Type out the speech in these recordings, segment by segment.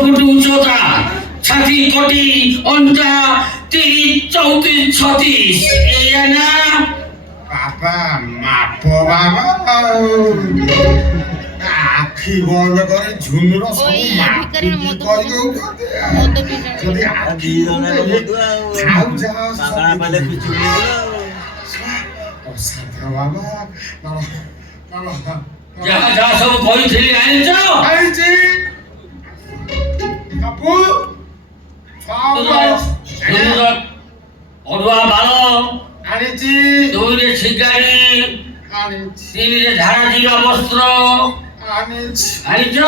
ফুট উচ্চতা, ছাতি কোটি, অন্টা 30, 34, 36, এই না? বাবা মাপ বাবা আখি বন্ধ করে ঝুনুর ওই সব মাপি ভিকারির মতো কই দউছতে যদি আখি খাও যাও পাগড়া পালে কুচুরি ও সাথে বাবা বাবা বাবা যা যা সব কইছিলি আনিছ? আইছি কাপু সুন্দর অড়ুয়া ভালো, আনিছি 2রে শিকারি, আনিছি 3রে ঝাড়া দিবা বস্ত্র আনিছি আনিছ?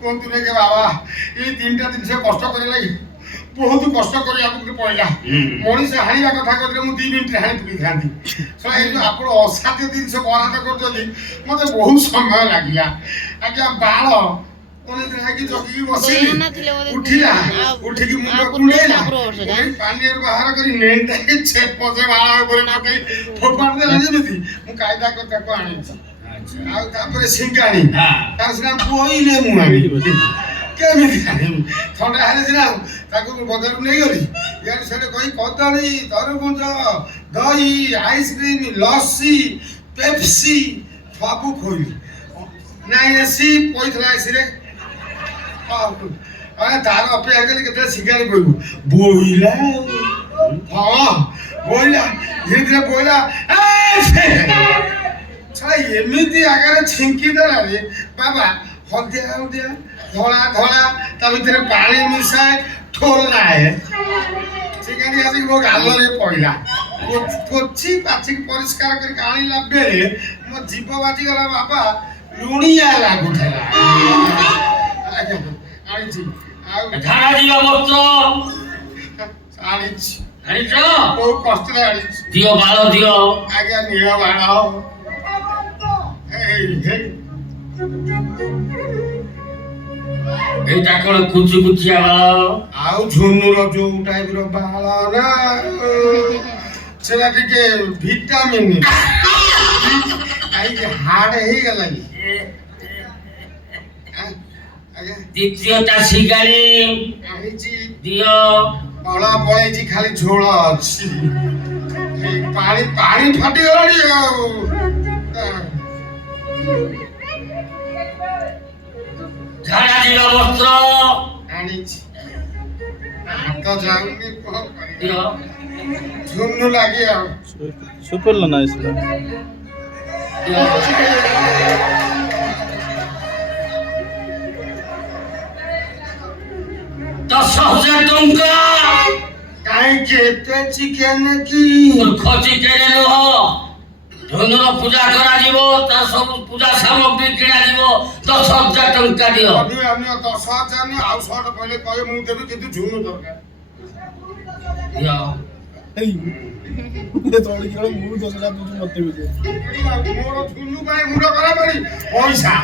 কোন তুলে বাবা এই 3টা দিন সে কষ্ট করে লাগি বহুত কষ্ট করে আমাকে পড়লা মଣିষ হারিবা কথা কইলে মু 2 মিনিট হারি তুলি থান্তি সো এই যে আপন অসাধ্য জিনিস বরাদ করছলি মতে বহু সময় লাগিলা আজ্ঞা বাଳ অনেক আগে জগি বসি উঠিলা উঠিকি মুন্ড কুঁড়েইলা পানির বাহার করি নেন্টাকে চেপছে বাଳ করে না কই ফোপাড় দে যেମିତି ମୁଁ কায়দা করে তাকে আনিছি ଆଉ ତାପରେ ସିଙ୍ଗାଣି ତାର ସିନା ବୋଇଲେ ମୁଁ ଆଣିବି କେମିତି ଆଣିବି ଥଣ୍ଡା ହେଲେ ସିନା ତାକୁ ବଜାରକୁ ନେଇଗଲି ଇଆଡ଼େ ସିଆଡ଼େ କହି କଦଳୀ ତରଭୁଜ ଦହି ଆଇସ୍କ୍ରିମ୍ ଲସି ପେପ୍ସି ସବୁ ଖୋଇଲି ନାଇଁ ଏସି ପଇଥିଲା ଏସିରେ ତାର ଅପେକ୍ଷା କଲି କେତେବେଳେ ସିଙ୍ଗାଣି କହିବୁ ବୋଇଲା ହଁ ବୋଇଲା ଧୀରେ ଧୀରେ ବୋଇଲା ଏମିତି ଆଗରେ ଛିଙ୍କି ଦେଲାରେ ବାବା ହଳଦିଆ ହଳଦିଆ ଧଳା ଧଳା ତା ଭିତରେ ପାଣି ମିଶାଏ ଠୋଲାଏ ଚିକେନି ଆସିକି ମୋ ଗାଲରେ ପଡ଼ିଲା ପୋଛି ପାଚିକି ପରିଷ୍କାର କରିକି ଆଣିଲା ବେଳେ ମୋ ଜୀବ ବାଜିଗଲା ବାବା ଲୁଣିଆ ଲାଗୁଥିଲା ଆଣିଛି ଆଉ ଝାଡା ଦିବା ବସ୍ତ୍ର ଆଣିଛି ଆଣିଛ? ବହୁ କଷ୍ଟରେ ଆଣିଛି ଦିଅ ବାଳ ଦିଅ। ଆଜ୍ଞା ନିଅ ବାଣ এইটা করে কুচি কুচিয়া বাଳ ଆଉ ଝୁନୁର ଯୋଉ ଟାଇପର ବାଳ ନା ସେଟା ଟିକେ ଭିଟାମିନ କାହିଁକି ହାର୍ଡ ହେଇଗଲା କି ଆଜ୍ଞା দ্বিতীয়টা শিকারি ଆଣିଛି দিও। ଫଳ ପଳେଇଛି ଖାଲି ଝୋଳ ଅଛି ଏଇ ପାଣି ପାଣି ଫାଟିଗଲାଣି ଆଉ ঝাড়া দিবা বস্ত্র ଆଣିଛି ହାତ ଯାଉନି କଣ କରିବି দিও। ଝୁନୁ ଲାଗି ଆଉ ସୁପରଲ ନା ଆସିଲା দিও। 10,000 ଟଙ୍କା କାହିଁକି ଏତେ ଚିକେନ କି ମୂର୍ଖ ଚିକେନ ନୁହ। ଧନୁର ପୂଜା କରାଯିବ, ତା ସବୁ ପୂଜା ସାମଗ୍ରୀ କିଣାଯିବ। 10,000 ଟଙ୍କା ଦିଅ। ଅନ୍ୟ 10,000 ନିଅ, ଆଉ 100 କହିଲେ କହିବେ ମୁଁ ଦେବି କିନ୍ତୁ ଝୁନୁ ଦରକାର ଦିଅ। ତଳିକି ଗଲେ ମୁଁ 10,000 ଦଉଛି ମତେ ବି ଦିଅ ମୋର ଝୁନୁ ପାଇଁ ମୁଣ୍ଡ ଖରାପ କରି ପଇସା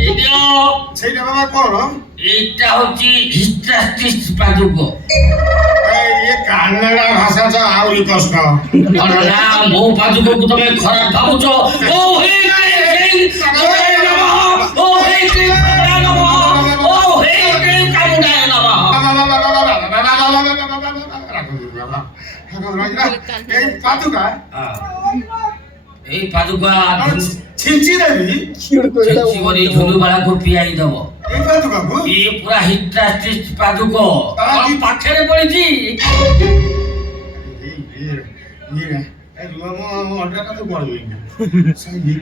এই দিও। ସେଇଟା ବାବା କଣ এইটা হচ্ছে হিস্টাস্টিস পাদুক। ଇଏ କାନାଡା ଭାଷା ତ ଆହୁରି କଷ୍ଟ না মো পাদুকକୁ তুমি খারাপ ভাবুছ। ও হে কামুডায় নমঃ, ও হে কামুডায় নমঃ, ও হে কামুডায় নমঃ। এই পাদুকা এই পাদুকা ছিঞ্চি দেবি জীবনী ঝুলু বাড়াକୁ পিয়াই দেব। এই পাদুকাକୁ ଏ ପୁରା ହିଟ୍ରାଷ୍ଟିସ୍ ପାଦୁକ ପାଖରେ ପଡିଛି।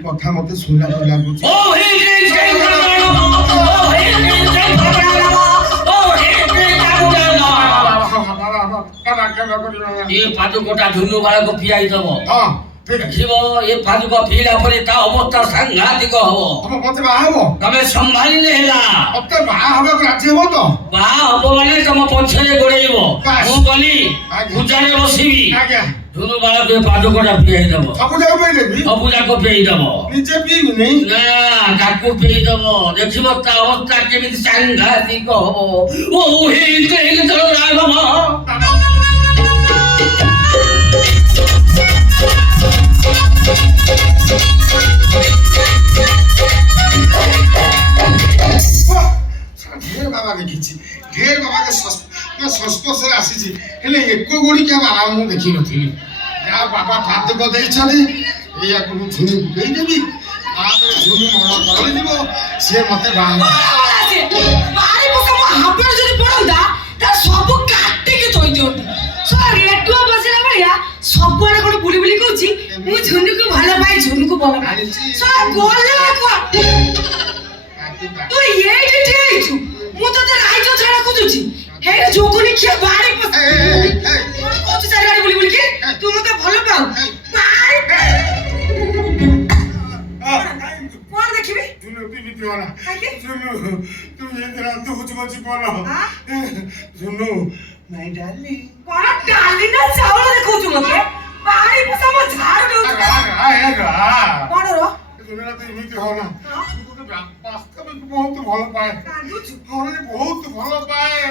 କଥା ମତେ ଶୁଣିଲା ପରି ଲାଗୁଛି ଓ ହେ ଜୟ ଭଗବାନ ଓ ହେ ଜୟ ଭଗବାନ ଓ ହେ ଜୟ ଭଗବାନ। ଏ ପାଦୁକଟା ଝୁଲୁ ବାଳକୁ ପିଆଇ ଦବ। ହଁ ଦେଖିବ ଏ ପାଦୁକ ପିଇଲା ପରେ ତା ଅବସ୍ଥା ସାଂଘାତିକ ହବ। ମତେ ବାହା ହବ ତମେ ସମ୍ଭାଳିଲେ ହେଲା। ମତେ ବାହା ହବାକୁ ରାଜି ହବ ତ ବାହା ହବ ମାନେ ତମ ପଛରେ ଗୋଡେଇବ। ମୁଁ ଗଲି ପୂଜାରେ ବସିବି। ଆଜ୍ଞା ଝୁଲୁ ବାଳକୁ ଏ ପାଦୁକଟା ପିଆଇ ଦବ। ସବୁ ଯାକ ପାଇଦେବି ସବୁ ଯାକ ପିଆଇ ଦବ। ନିଜେ ପିଇବିନି ନା ତାକୁ ପିଇ ଦବ। ଦେଖିବ ତା ଅବସ୍ଥା କେମିତି ସାଂଘାତିକ ହବ। ଓ ହେ ଜୟ ଭଗବାନ। ସଂସ୍ପର୍ଶରେ ଆସିଛି ହେଲେ ଏକ ଗୁଡ଼ିକ ବାବା ମୁଁ ଦେଖିନଥିଲି ଯାହା ବାବା ପାଦକ ଦେଇଛନ୍ତି ଏଇଆକୁ ମୁଁ ଝୁନୁକୁ ଦେଇଦେବି ତାପରେ ଝୁନୁ ମନ କରିଯିବ ସିଏ ମତେ ବାହା ବାହାରି ପକା ମୋ ହାତରେ ଯଦି ପଡନ୍ତା ତା ସବୁ କାଟିକି ଥୋଇ ଦିଅନ୍ତି ରେଟୁଆ ବସିଲା ଭଳିଆ ସବୁଆଡେ କଣ ବୁଲି ବୁଲି କହୁଛି ମୁଁ ଝୁନୁକୁ ଭଲ ପାଏ ଝୁନୁକୁ ଭଲ ପାଏ ଗଲେ ତୁ ଏଇଠି ଠିଆ ହେଇଛୁ ମୁଁ ତତେ ରାଇଜ ଛାଡା ଖୋଜୁଛି ହେଇ ଯୋଗୁନି ଖିଆ ବାହାରି କହୁଛୁ ଚାରିଆଡେ ବୁଲି ବୁଲିକି ତୁ ମତେ ଭଲ ପାଉ କଣ ଦେଖିବି ଝୁନୁ ଏମିତି ହନା ଝୁନୁ ତୁ ଯେମିତି ରାତି ହଉଛି ମୋ ଜୀବନ ଝୁନୁ ନାଇଁ ଡାଲି କଣ ଡାଲି ନା ଚାଉଳ ଦେଖଉଛୁ ମତେ ବାହାରି ପସା ମୋ ଝାଡୁ ଦଉଛୁ କଣ ର ଝୁନୁରା ତୁ ଏମିତି ହନା ବାସ୍ତବିକ ବହୁତ ଭଲ ପାଏ ବହୁତ ଭଲ ପାଏ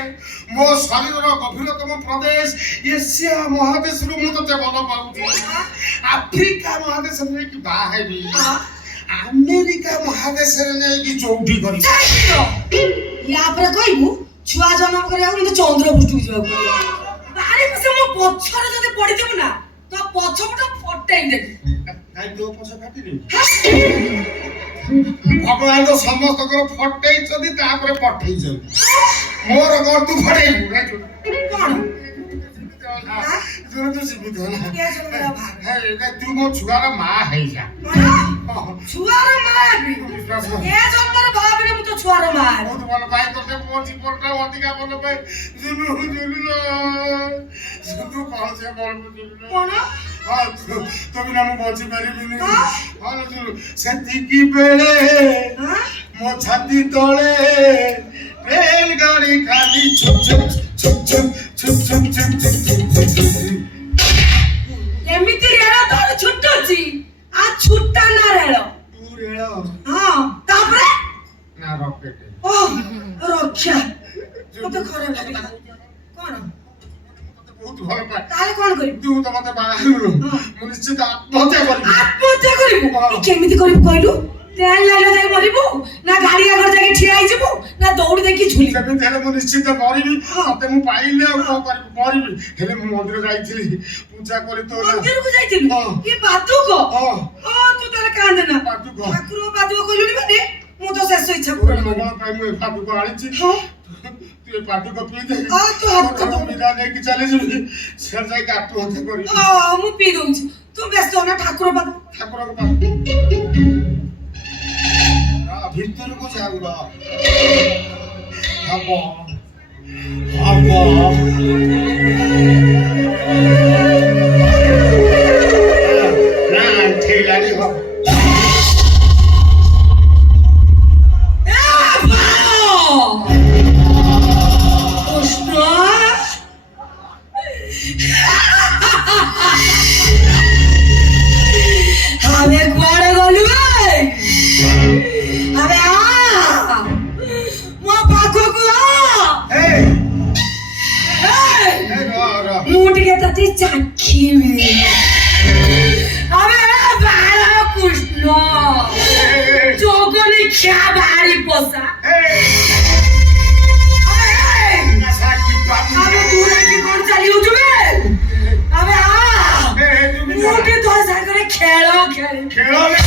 ମୋ ଶରୀରର ଗଭୀରତମ ପ୍ରଦେଶ ଏସିଆ ମହାଦେଶରୁ ମୁଁ ତତେ ଭଲ ପାଉଛି ଆଫ୍ରିକା ମହାଦେଶରେ ନେଇକି ବାହା ହେବି ଆମେରିକା ମହାଦେଶରେ ନେଇକି ଚଉଠି କରିବି ୟା ପରେ କହିବୁ ଛୁଆ ଜନ୍ମ କରିବାକୁ ମତେ ଚନ୍ଦ୍ର ପୃଷ୍ଠକୁ ଯିବାକୁ ପଡିବ ବାହାରି ପସା ମୋ ପଛରେ ଯଦି ପଡିଯିବୁ ନା ତ ପଛପଟ ଫଟେଇ ଦେବି କାଇଁ ତୋ ପଛ କାଟିନି ଭଗବାନ ତ ସମସ୍ତଙ୍କର ଫଟେଇଛନ୍ତି ତାପରେ ପଠେଇଛନ୍ତି ମୋର କଣ ତୁ ଫଟେଇବୁ କଣ ତୁ ମୋ ଛୁଆର ମା ହେଇଯା ଛୁଆର ମା ହେବି ଏ ଜନ୍ମରେ ଭାବିନି ମୁଁ ତ ଛୁଆର ମା ହେବି ବହୁତ ଭଲ ପାଏ ତତେ ମୋ ଜୀବନଟା ଅଧିକା ଭଲ ପାଏ ଜୁନୁ କଣ ସେ ବଳ କଣ ତୁ ବିନା ମୁଁ ବଞ୍ଚି ପାରିବିନି ସେତିକି ବେଳେ ମୋ ଛାତି ତଳେ ରେଲ ଗାଡି ଖାଲି ଛୁପ ଛୁପ ଛୁପ ଛୁପ ଛୁପ ଛୁପ ଛୁପ ଛୁପ ଏମିତି ରେଳ ତୋର ଛୁଟୁଛି ଆ ଛୁଟା ନା ରେଳ ତୁ ରେଳ ହଁ ତାପରେ ନା ରକେଟ ଓ ରକ୍ଷା ମତେ ଖରାପ ଲାଗିଲା କଣ ବହୁତ ଭଲ ପାଏ ତାହେଲେ କଣ କରିବୁ ତୁ ତ ମତେ ବାହା ହେଲୁ ମୁଁ ନିଶ୍ଚିତ ଆତ୍ମହତ୍ୟା କରିବି ଆତ୍ମହତ୍ୟା କରିବୁ କେମିତି କରିବୁ କହିଲୁ ଟ୍ରେନ ଲାଇନ ଯାଇ ମରିବୁ ନା ଗାଡି ଆଗରେ ଯାଇକି ଠିଆ ହେଇଯିବୁ ନା ଦୌଡ଼ି ଦେଇକି ଝୁଲି ସେମିତି ହେଲେ ମୁଁ ନିଶ୍ଚିତ ମରିବି ମତେ ମୁଁ ପାଇଲି ଆଉ କଣ କରିବି ମରିବି ହେଲେ ମୁଁ ମନ୍ଦିର ଯାଇଥିଲି ପୂଜା କରି ତୋ ମନ୍ଦିରକୁ ଯାଇଥିଲୁ ଏ ପାଦୁକ ହଁ ତୁ ତାହେଲେ କାନ୍ଦେ ନା ପାଦୁକ ଠାକୁର ପାଦୁକ କହିଲୁନି ମାନେ ମୁଁ ତ ଶେଷ ଇଚ୍ଛା ମଙ୍ଗଳ ପୂରଣ ପାଇଁ ମୁଁ ଏ ପାଦୁକ ଆଣିଛି ହଁ ତୁ ଏ ପାଦୁକ ପିଇ ଦେ ତୁ ହାତ ବିଦା ନେଇକି ଚାଲିଯିବି ସେ ଯାଇକି ଆତ୍ମହତ୍ୟା କରିବି ମୁଁ ପିଇ ଦଉଛି ତୁ ବ୍ୟସ୍ତ ନା ଠାକୁର ପାଦ ଠାକୁରଙ୍କ ଭିତରକୁ ଯାଉ ହବ ହବ ନା ଠେଲାଣି ହବ ଆମେ କୁଆଡେ ଗଲୁ ଆବେ ମୋ ପାଖକୁ ମୁଁ ଟିକେ ତତେ ଚାଖିବି ଆବେ ବାଳ କୃଷ୍ଣ ଯୋଗନି ଖିଆ ବାହାରି ପଶା ଆବେ ଦୂରେ କି କଣ ଚାଲି ହଉଛୁ ବେ ଆବେ ମୁଁ ଟିକେ ତୋ ସାଙ୍ଗରେ ଖେଳ ଖେଳି ଖେଳ